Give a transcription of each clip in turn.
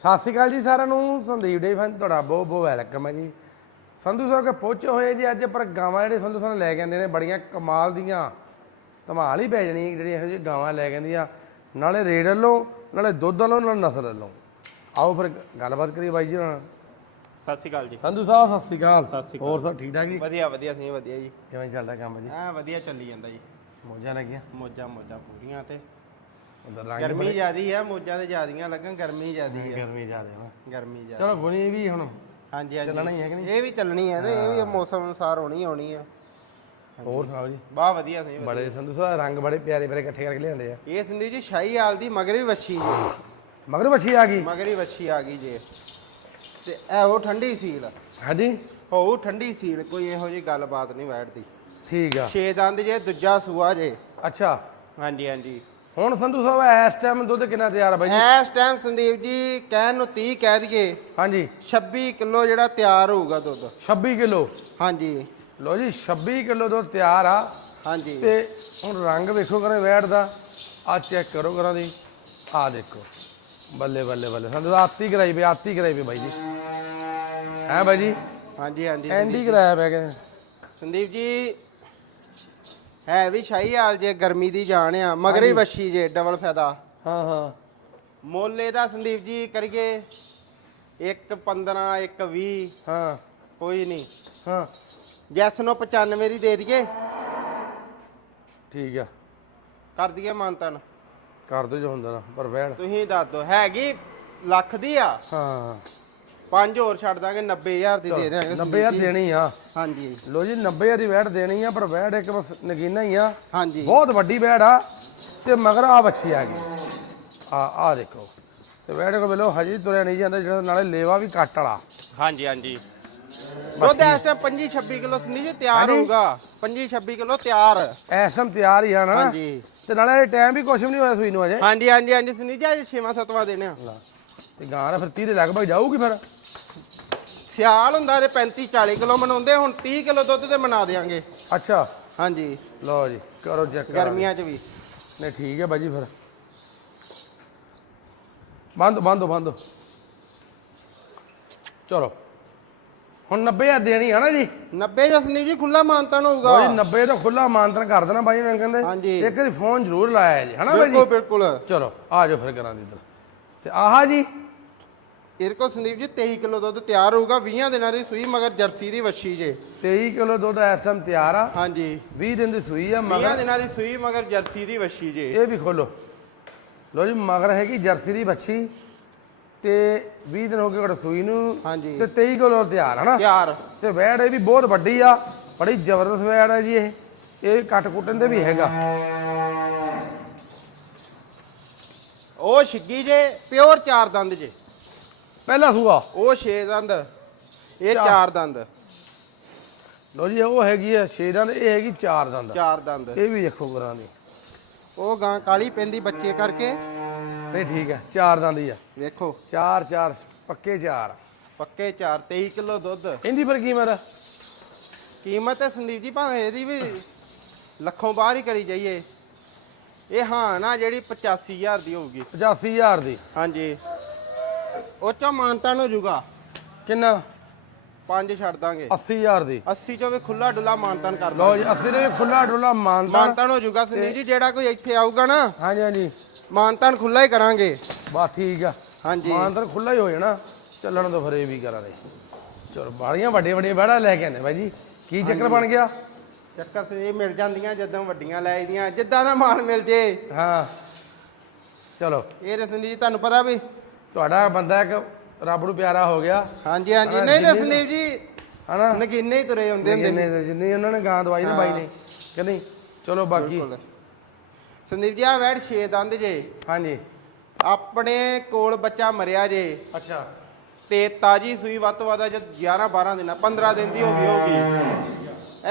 ਸਤਿ ਸ਼੍ਰੀ ਅਕਾਲ ਜੀ ਸਾਰਿਆਂ ਨੂੰ। ਸੰਦੀਪ ਡੇ ਫਨ ਤੁਹਾਡਾ ਬਹੁਤ ਬਹੁਤ ਵੈਲਕਮ ਹੈ ਜੀ। ਸੰਧੂ ਸਾਹਿਬ ਕੇ ਪਹੁੰਚੇ ਹੋਏ ਜੀ ਅੱਜ ਪਰ ਗਾਵਾਂ ਜਿਹੜੇ ਸੰਧੂ ਸਾਹਿਬ ਲੈ ਕੇ ਆਉਂਦੇ ਨੇ ਬੜੀਆਂ ਕਮਾਲ ਦੀਆਂ ਧਮਾਲ ਹੀ ਪੈ ਜਾਣੀ ਜਿਹੜੀਆਂ ਇਹੋ ਜਿਹੀ ਗਾਵਾਂ ਲੈ ਕੇ ਆਉਂਦੀਆਂ। ਨਾਲੇ ਰੇਡ ਵੱਲੋਂ ਨਾਲੇ ਦੁੱਧ ਵੱਲੋਂ ਨਾਲੇ ਨਸਲ ਵੱਲੋਂ। ਆਓ ਫਿਰ ਗੱਲਬਾਤ ਕਰੀਏ ਬਾਈ ਜੀ ਨਾਲ। ਸਤਿ ਸ਼੍ਰੀ ਅਕਾਲ ਜੀ। ਸੰਧੂ ਸਾਹਿਬ ਸਤਿ ਸ਼੍ਰੀ ਅਕਾਲ। ਸਤਿ ਸ਼੍ਰੀ ਹੋਰ ਸਭ ਠੀਕ ਠਾਕ ਜੀ? ਵਧੀਆ ਵਧੀਆ ਸੀ ਵਧੀਆ ਜੀ। ਕਿਵੇਂ ਚੱਲਦਾ ਕੰਮ ਜੀ? ਐ ਵਧੀਆ ਚੱਲੀ ਜਾਂਦਾ ਜੀ। ਮੋਜਾਂ ਲੱਗੀਆਂ? ਮੋਜਾਂ ਮੋਜਾਂ ਪੂਰੀਆਂ ਤੇ। ਉਧਰ ਗਰਮੀ ਜ਼ਿਆਦੀ ਹੈ ਮੋਜਾਂ ਤੇ ਜ਼ਿਆਦੀਆਂ ਲੱਗਣ ਗਰਮੀ ਜ਼ਿਆਦੀ ਹੈ ਗਰਮੀ ਜ਼ਿਆਦਾ ਨਾ। ਗਰਮੀ ਜ਼ਿਆਦਾ। ਚਲੋ ਕੋਈ ਵੀ ਹੁਣ ਹਾਂਜੀ ਹਾਂਜੀ। ਚੱਲਣਾ ਹੀ ਹੈ ਕਿ ਨਹੀਂ? ਇਹ ਵੀ ਚੱਲਣੀ ਹੈ ਤੇ ਇਹ ਵੀ ਮੌਸਮ ਅਨੁਸਾਰ ਹੋਣੀ ਆਉਣੀ ਆ। ਹੋਰ ਸੁਣਾਓ ਜੀ? ਬਾਹ ਵਧੀਆ ਸੀ ਬੜੇ ਸੰਧੂ ਸਾਹਿਬ ਰੰਗ ਬੜੇ ਪਿਆਰੇ ਪਿਆਰੇ ਇਕੱਠੇ ਕਰਕੇ ਲਿਆਂਦੇ ਆ। ਇਹ ਸੰਦੀਪ ਜੀ ਸ਼ਾਹੀ ਆਲ ਦੀ ਮਗਰੀ ਵੱਛੀ ਜੀ। ਮਗਰ ਬੱਚੀ ਆ ਗਈ? ਮਗਰੀ ਵੱਛੀ ਆ ਗਈ ਜੇ। ਤੇ ਇਹ ਉਹ ਠੰਡੀ ਸੀਲ ਹਾਂਜੀ? ਹੋਊ ਠੰਡੀ ਸੀਲ ਕੋਈ ਇਹੋ ਜੀ ਗੱਲਬਾਤ ਨਹੀਂ ਬੈਠਦੀ। ਠੀਕ ਆ। ਛੇ ਦੰਦ ਜੇ ਦੂਜਾ ਸੂਆ ਜੇ। ਅੱਛਾ। ਹਾਂਜੀ ਹਾਂਜੀ। ਹੁਣ ਸੰਧੂ ਸਾਹਿਬ ਇਸ ਟਾਈਮ ਦੁੱਧ ਕਿੰਨਾ ਤਿਆਰ ਆ ਬਾਈ ਜੀ? ਇਸ ਟਾਈਮ ਸੰਦੀਪ ਜੀ ਕਹਿਣ ਨੂੰ 30 ਕਹਿ ਦਈਏ। ਹਾਂਜੀ। 26 ਕਿਲੋ ਜਿਹੜਾ ਤਿਆਰ ਹੋਊਗਾ ਦੁੱਧ। 26 ਕਿਲੋ? ਹਾਂਜੀ। ਲੋ ਜੀ 26 ਕਿਲੋ ਦੁੱਧ ਤਿਆਰ ਆ। ਹਾਂਜੀ। ਤੇ ਹੁਣ ਰੰਗ ਵੇਖੋ ਕਰੇ ਵੈੜ ਦਾ। ਆ ਚੈੱਕ ਕਰੋ ਕਰਾਂ ਦੀ। ਆ ਦੇਖੋ। ਬੱਲੇ ਬੱਲੇ ਬੱਲੇ। ਸੰਧੂ ਆਤੀ ਕਰਾਈ ਪਈ ਆਤੀ ਕਰਾਈ ਪਈ ਬਾਈ ਜੀ। ਹੈ ਬਾਈ ਜੀ? ਹਾਂਜੀ ਹਾਂਜੀ ਐਂਡੀ ਕਰਾਇਆ ਕਿ ਸੰਦੀਪ ਜੀ ਹੈ ਵੀ ਸ਼ਾਹੀ ਹਾਲ ਜੇ ਗਰਮੀ ਦੀ ਜਾਨ ਆ ਮਗਰੀ ਵੱਛੀ ਜੇ ਡਬਲ ਫਾਇਦਾ। ਹਾਂ ਹਾਂ। ਮੋਲੇ ਦਾ ਸੰਦੀਪ ਜੀ ਕਰੀਏ 1 15 1 20 ਹਾਂ। ਕੋਈ ਨਹੀਂ। ਹਾਂ। ਜੈਸ ਨੂੰ 95 ਦੀ ਦੇ ਦਈਏ। ਠੀਕ ਆ। ਕਰ ਦਈਏ ਮਾਨਤਨ। ਕਰ ਦੋ ਜੋ ਹੁੰਦਾ ਨਾ ਪਰ ਵੈੜ ਤੁਸੀਂ ਦੱਸ ਦਿਓ ਹੈਗੀ ਲੱਖ ਦੀ ਆ? ਹਾਂ। ਪੰਜ ਹੋਰ ਛੱਡ ਦਾਂਗੇ 90000 ਦੀ ਦੇ ਦਿਆਂਗੇ 90000 ਦੇਣੀ ਆ। ਹਾਂਜੀ। ਲੋ ਜੀ 90000 ਦੀ ਵੈੜ ਦੇਣੀ ਆ ਪਰ ਵੈੜ ਇੱਕ ਬਸ ਨਗੀਨਾ ਹੀ ਆ। ਹਾਂਜੀ। ਬਹੁਤ ਵੱਡੀ ਵੈੜ ਆ ਤੇ ਮਗਰ ਆ ਬੱਚੀ ਆ ਗਈ। ਆ ਆ ਦੇਖੋ। ਤੇ ਵੈੜ ਕੋ ਵੇਲੋ ਹਜੀ ਤੁਰਿਆ ਨਹੀਂ ਜਾਂਦਾ ਜਿਹੜਾ ਨਾਲੇ ਲੇਵਾ ਵੀ ਕੱਟ ਵਾਲਾ। ਹਾਂਜੀ ਹਾਂਜੀ। ਦੁੱਧ ਇਸ ਟਾਈਮ 25 26 ਕਿਲੋ ਸੰਦੀਪ ਜੀ ਤਿਆਰ। ਹੋਊਗਾ। 25 26 ਕਿਲੋ ਤਿਆਰ। ਇਸ ਟਾਈਮ ਤਿਆਰ ਹੀ ਆ ਨਾ। ਹਾਂਜੀ। ਤੇ ਨਾਲੇ ਟਾਈਮ ਵੀ ਕੁਛ ਵੀ ਨਹੀਂ ਹੋਇਆ ਸੂਈ ਨੂੰ ਅਜੇ ਹਾਂਜੀ ਹਾਂਜੀ ਹਾਂਜੀ ਸੰਦੀਪ ਜੀ ਅੱਜ 6ਵਾਂ 7ਵਾਂ ਦਿਨ ਆ। ਤੇ ਗਾਂ ਦਾ ਫਿਰ 30 ਦੇ ਲਗਭਗ ਜਾਊਗੀ ਫਿਰ। ਸਿਆਲ ਹੁੰਦਾ ਤੇ 35 40 ਕਿਲੋ ਮਨਾਉਂਦੇ ਹੁਣ 30 ਕਿਲੋ ਦੁੱਧ ਤੇ ਮਨਾ ਦੇਾਂਗੇ ਅੱਛਾ। ਹਾਂਜੀ। ਲਓ ਜੀ ਕਰੋ ਚੈੱਕ ਗਰਮੀਆਂ 'ਚ ਵੀ। ਨਹੀਂ ਠੀਕ ਹੈ ਬਾਜੀ ਫਿਰ। ਬੰਦ ਬੰਦ ਬੰਦ। ਚਲੋ। ਹੁਣ 90000 ਦੇਣੀ ਹੈ ਨਾ ਜੀ? 90 ਜੋ ਸੰਦੀਪ ਜੀ ਖੁੱਲਾ ਮਾਨਤਾਨ ਹੋਊਗਾ। ਜੀ 90 ਤਾਂ ਖੁੱਲਾ ਮਾਨਤਨ ਕਰ ਦੇਣਾ ਬਾਈ ਨੇ ਕਹਿੰਦੇ। ਹਾਂਜੀ। ਇੱਕ ਵਾਰੀ ਫੋਨ ਜ਼ਰੂਰ ਲਾਇਆ ਜੀ ਹਨਾ ਬਾਈ ਬਿਲਕੁਲ ਜੀ ਬਿਲਕੁਲ। ਚਲੋ ਆ ਜਾਓ ਫਿਰ ਕਰਾਂ ਦੀ ਤੇ ਆਹਾ ਜੀ ਇਹਦੇ ਕੋਲ ਸੰਦੀਪ ਜੀ 23 ਕਿਲੋ ਦੁੱਧ ਤਿਆਰ ਹੋਊਗਾ 20 ਦਿਨਾਂ ਦੀ ਸੂਈ ਮਗਰ ਜਰਸੀ ਦੀ ਵੱਛੀ ਜੇ। 23 ਕਿਲੋ ਦੁੱਧ ਇਸ ਟਾਈਮ ਤਿਆਰ ਆ। ਹਾਂਜੀ। 20 ਦਿਨ ਦੀ ਸੂਈ ਆ 20 ਮਗਰ ਦਿਨਾਂ ਦੀ ਸੂਈ ਮਗਰ ਜਰਸੀ ਦੀ ਵੱਛੀ ਜੇ। ਇਹ ਵੀ ਖੋਲੋ। ਲਓ ਜੀ ਮਗਰ ਹੈਗੀ ਜਰਸੀ ਦੀ ਬੱਚੀ ਤੇ 20 ਦਿਨ ਹੋ ਗਏ ਘੜ ਸੂਈ ਨੂੰ। ਹਾਂਜੀ। ਤੇ 23 ਕਿਲੋ ਤਿਆਰ ਹਨਾ? ਤਿਆਰ। ਤੇ ਵੈੜ ਇਹ ਵੀ ਬਹੁਤ ਵੱਡੀ ਆ ਬੜੀ ਜ਼ਬਰਦਸਤ ਵੈੜ ਹੈ ਜੀ ਇਹ। ਇਹ ਕੱਟ ਕੁੱਟਣ ਦੇ ਵੀ ਹੈਗਾ। ਉਹ ਛਿੱਗੀ ਜੇ ਪਿਓਰ ਚਾਰ ਦੰਦ ਜੇ। ਪਹਿਲਾ ਸੂਆ। ਉਹ 6 ਦੰਦ। ਇਹ ਚਾਰ। ਚਾਰ ਦੰਦ। ਲਓ ਜੀ ਉਹ ਹੈਗੀ ਆ ਛੇਦਾਂ ਦੇ ਇਹ ਹੈਗੀ ਚਾਰ ਦੰਦ। ਚਾਰ ਦੰਦ। ਇਹ ਵੀ ਦੇਖੋ ਕਰਾਂ ਦੀ। ਉਹ ਗਾਂ ਕਾਲੀ ਪੈਂਦੀ ਬੱਚੇ ਕਰਕੇ। ਨਹੀਂ ਠੀਕ ਹੈ ਚਾਰ ਦੰਦ ਹੀ ਆ। ਵੇਖੋ। ਚਾਰ ਚਾਰ ਪੱਕੇ ਚਾਰ। ਪੱਕੇ ਚਾਰ 23 ਕਿਲੋ ਦੁੱਧ। ਇਹਦੀ ਫਿਰ ਕੀਮਤ? ਕੀਮਤ ਹੈ ਸੰਦੀਪ ਜੀ ਭਾਵੇਂ ਇਹਦੀ ਵੀ ਲੱਖੋਂ ਬਾਹਰ ਹੀ ਕਰੀ ਜਾਈਏ। ਇਹ ਹਾਂ ਨਾ ਜਿਹੜੀ 85000 ਦੀ ਹੋਊਗੀ। 85000 ਦੀ। ਹਾਂਜੀ। ਉਹ ਚੋਂ ਮਾਨਤਾ ਹੋ ਜਾਊਗਾ ਕਿੰਨਾ? ਪੰਜ ਛੱਡ ਦਾਂਗੇ। 80000 ਦੀ। 80 ਚੋਂ ਵੀ ਖੁੱਲਾ ਡੁੱਲਾ ਮਾਨਤਾਨ ਕਰ ਲਓ ਲਓ ਜੀ 80 ਦੇ ਖੁੱਲਾ ਡੁੱਲਾ ਮਾਨਦਾਨ ਮਾਨਤਾਨ ਹੋ ਜਾਊਗਾ ਸੰਦੀਪ ਜੀ ਜਿਹੜਾ ਕੋਈ ਇੱਥੇ ਆਊਗਾ ਨਾ ਹਾਂਜੀ ਹਾਂਜੀ। ਮਾਨਤਾਨ ਖੁੱਲਾ ਹੀ ਕਰਾਂਗੇ। ਬਸ ਠੀਕ ਆ। ਹਾਂਜੀ। ਮਾਨਦਾਨ ਖੁੱਲਾ ਹੀ ਹੋ ਜਾਣਾ। ਚੱਲਣ ਤੋਂ ਫਿਰ ਵੀ ਕਰਾਂਗੇ ਚਲੋ ਬਾੜੀਆਂ ਵੱਡੇ ਵੱਡੇ ਬੜਾ ਲੈ ਕੇ ਆਨੇ ਬਾਈ ਜੀ। ਕੀ ਚੱਕਰ ਬਣ ਗਿਆ? ਚੱਕਰ ਸੇ ਇਹ ਮਿਲ ਜਾਂਦੀਆਂ ਜਦੋਂ ਵੱਡੀਆਂ ਲੈ ਆਈਦੀਆਂ। ਜਿੱਦਾਂ ਦਾ ਮਾਲ ਮਿਲ ਜੇ। ਹਾਂ। ਚਲੋ। ਇਹ ਤੇ ਸੰਦੀਪ ਜੀ ਤੁਹਾਨੂੰ ਪਤਾ ਵੀ ਤੁਹਾਡਾ ਬੰਦਾ ਇੱਕ ਰੱਬ ਨੂੰ ਪਿਆਰਾ ਹੋ ਗਿਆ। ਹਾਂਜੀ ਹਾਂਜੀ। ਹਾਂ, ਨਹੀਂ ਤਾਂ ਸੰਦੀਪ ਜੀ ਹਨਾ? ਨਗੀਨੇ ਹੀ ਤੁਰੇ ਹੁੰਦੇ ਹੁੰਦੇ ਜਿੰਨੇ ਜਿੰਨੇ ਉਹਨਾਂ ਨੇ ਗਾਂ ਦਵਾਈ ਨਾ ਬਾਈ ਨੇ ਕਿ ਨਹੀਂ? ਚਲੋ ਬਾਕੀ। ਸੰਦੀਪ ਜੀ ਆ ਵੈੜ 6 ਦੰਦ ਜੇ। ਹਾਂਜੀ। ਆਪਣੇ ਕੋਲ ਬੱਚਾ ਮਰਿਆ ਜੇ। ਅੱਛਾ। ਤੇ ਤਾਜੀ ਸੂਈ ਵੱਧ ਤੋਂ ਵੱਧ ਜਦ 11 12 ਦਿਨਾਂ 15 ਦਿਨ ਦੀ ਹੋ ਗਈ ਹੋਗੀ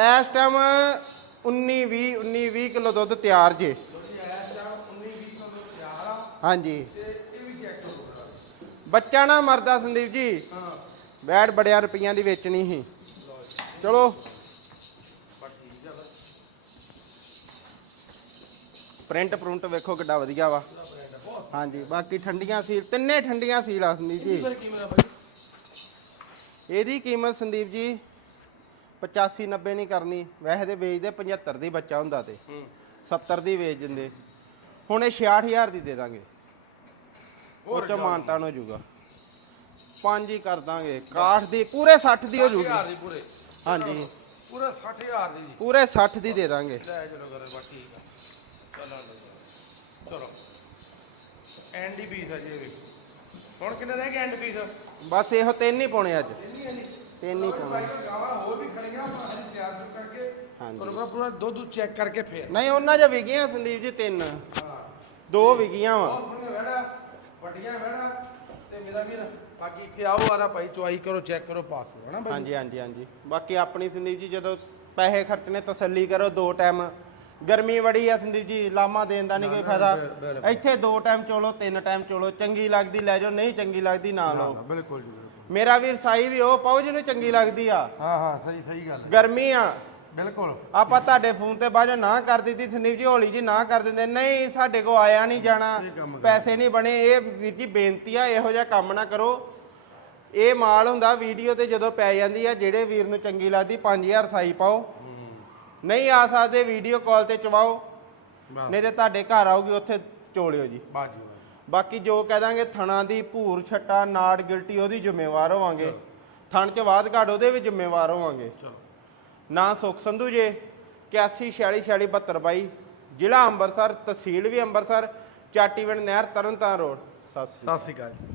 ਇਸ ਟਾਈਮ 19 20 19 20 ਕਿਲੋ ਦੁੱਧ ਤਿਆਰ ਜੇ। ਹਾਂਜੀ। ਬੱਚਾ ਨਾ ਮਰਦਾ ਸੰਦੀਪ ਜੀ। ਬੈੜ ਬੜਿਆਂ ਰੁਪਈਆਂ ਦੀ ਵੇਚਣੀ ਸੀ। ਚਲੋ। ਪ੍ਰਿੰਟ ਪ੍ਰਿੰਟ ਵੇਖੋ ਕਿੱਡਾ ਵਧੀਆ ਵਾ। ਹਾਂਜੀ ਬਾਕੀ ਠੰਡੀਆਂ ਸੀਲ ਤਿੰਨੇ ਠੰਡੀਆਂ ਸੀਲ ਆ ਸੰਦੀਪ ਜੀ। ਇਹਦੀ ਕੀਮਤ ਸੰਦੀਪ ਜੀ 85 90 ਨਹੀਂ ਕਰਨੀ। ਵੈਸੇ ਤੇ ਵੇਚਦੇ 75 ਦੀ ਬੱਚਾ ਹੁੰਦਾ ਤੇ। ਹੂੰ। 70 ਦੀ ਵੇਚ ਦਿੰਦੇ। ਹੁਣ ਇਹ 66000 ਦੀ ਦੇ ਦਾਂਗੇ। ਉਹ ਚ ਮਾਨਤਾਨ ਹੋ ਜਾਊਗਾ ਪੰਜ ਹੀ ਕਰ ਦਾਂਗੇ। ਕਾਠ ਦੀ ਪੂਰੇ 60 ਦੀ ਹੋ 60000 ਜਾਊਗੀ ਦੀ ਪੂਰੇ। ਹਾਂਜੀ। ਪੂਰੇ 60000 ਦੀ। ਜੀ ਪੂਰੇ 60 ਦੀ ਦੇ ਦਾਂਗੇ। ਲੈ ਚਲੋ ਕਰੇ ਬਾ ਠੀਕ ਆ। ਚਲੋ ਲਓ। ਚਲੋ। ਐਂਡੀ ਪੀਸ ਹੈ ਜੀ ਇਹ ਵੀ। ਹੁਣ ਕਿੰਨੇ ਰਹਿ ਗਏ ਐਂਡ ਪੀਸ ਬਸ ਇਹੋ ਤਿੰਨ ਹੀ ਪਾਉਣੇ ਅੱਜ। ਤਿੰਨ ਹੀ ਪਾਉਣੇ। ਗਾਵਾਂ ਹੋਰ ਵੀ ਖੜੀਆਂ ਆਪਾਂ ਹਜੇ ਤਿਆਰ ਕਰਕੇ ਹਾਂਜੀ। ਤੁਹਾਨੂੰ ਪੂਰਾ ਦੁੱਧ ਚੈੱਕ ਕਰਕੇ ਫੇਰ। ਨਹੀਂ ਉਹਨਾਂ ਚ ਵਿਗੀਆਂ ਸੰਦੀਪ ਜੀ ਤਿੰਨ। ਹਾਂ। ਦੋ ਵਿਗੀਆਂ ਵਾ। ਵੱਡੀਆਂ ਵਹਿਣਾ ਤੇ ਮੇਰਾ ਵੀਰ ਬਾਕੀ ਇੱਥੇ ਆਓ ਆਰਾ ਭਾਈ ਚੁਆਈ ਕਰੋ ਚੈੱਕ ਕਰੋ ਪਾਸ ਹੋ ਹਨਾ ਭਾਈ। ਹਾਂਜੀ ਹਾਂਜੀ ਹਾਂਜੀ। ਬਾਕੀ ਆਪਣੀ ਸੰਦੀਪ ਜੀ ਜਦੋਂ ਪੈਸੇ ਖਰਚਣੇ ਤਸੱਲੀ ਕਰੋ ਦੋ ਟਾਈਮ। ਗਰਮੀ ਬੜੀ ਆ ਸੰਦੀਪ ਜੀ ਲਾਮਾ ਦੇਣ ਦਾ ਨਹੀਂ ਕੋਈ ਫਾਇਦਾ। ਬਿਲ- ਬਿਲਕੁਲ। ਇੱਥੇ ਦੋ ਟਾਈਮ ਚੋਲੋ ਤਿੰਨ ਟਾਈਮ ਚੋਲੋ ਚੰਗੀ ਲੱਗਦੀ ਲੈ ਜਾਓ ਨਹੀਂ ਚੰਗੀ ਲੱਗਦੀ ਨਾ ਲਓ। ਬਿਲਕੁਲ ਜੀ ਬਿਲਕੁਲ। ਮੇਰਾ ਵੀਰ ਸਾਈ ਵੀ ਉਹ ਪਾਓ ਜਿਹਨੂੰ ਚੰਗੀ ਲੱਗਦੀ ਆ। ਹਾਂ ਹਾਂ ਸਹੀ ਸਹੀ ਗੱਲ ਹੈ। ਗਰਮੀ ਆ। ਬਿਲਕੁਲ। ਆਪਾਂ ਤੁਹਾਡੇ ਫੋਨ ਤੇ ਬਾਅਦ ਚੋਂ ਨਾ ਕਰ ਦਿੱਤੀ ਸੰਦੀਪ ਜੀ ਹੌਲੀ ਜੀ ਨਾ ਕਰ ਦਿੰਦੇ। ਨਹੀਂ ਸਾਡੇ ਕੋ ਆਇਆ ਨਹੀਂ ਜਾਣਾ। ਪੈਸੇ ਨਹੀਂ ਬਣੇ। ਇਹ ਵੀਰ ਜੀ ਬੇਨਤੀ ਆ ਇਹੋ ਜਿਹਾ ਕੰਮ ਨਾ ਕਰੋ। ਇਹ ਮਾਲ ਹੁੰਦਾ ਵੀਡੀਓ ਤੇ ਜਦੋਂ ਪੈ ਜਾਂਦੀ ਆ ਜਿਹੜੇ ਵੀਰ ਨੂੰ ਚੰਗੀ ਲੱਗਦੀ 5000 ਸਾਈ ਪਾਓ। ਨਹੀਂ ਆ ਸਕਦੇ ਵੀਡੀਓ ਕਾਲ ਤੇ ਚਵਾਓ। ਨਹੀਂ ਤੇ ਤੁਹਾਡੇ ਘਰ ਆਊਗੀ ਉੱਥੇ ਚੋਲਿਓ ਜੀ। ਬਾਜੀ ਬਾਕੀ ਜੋ ਕਹਿ ਦਾਂਗੇ ਥਣਾ ਦੀ ਭੂਰ ਛੱਟਾ ਨਾੜ ਗਿਲਟੀ ਉਹਦੀ ਜ਼ਿੰਮੇਵਾਰ ਹੋਵਾਂਗੇ। ਥਣ ਚ ਬਾਦ ਘਾਟ ਉਹਦੇ ਵੀ ਜ਼ਿੰਮੇਵਾਰ ਹੋਵਾਂਗੇ। ਚਲੋ। ਨਾਂ ਸੁਖ ਸੰਧੂ ਜੇ 81 46 46 72 ਬਾਈ। ਜ਼ਿਲ੍ਹਾ ਅੰਮ੍ਰਿਤਸਰ, ਤਹਿਸੀਲ ਵੀ ਅੰਮ੍ਰਿਤਸਰ, ਚਾਟੀਵਿੰਡ ਨਹਿਰ, ਤਰਨਤਾਰਨ ਰੋਡ। ਸਤਿ ਸ੍ਰੀ ਅਕਾਲ। ਸਤਿ ਸ਼੍ਰੀ ਅਕਾਲ ਜੀ।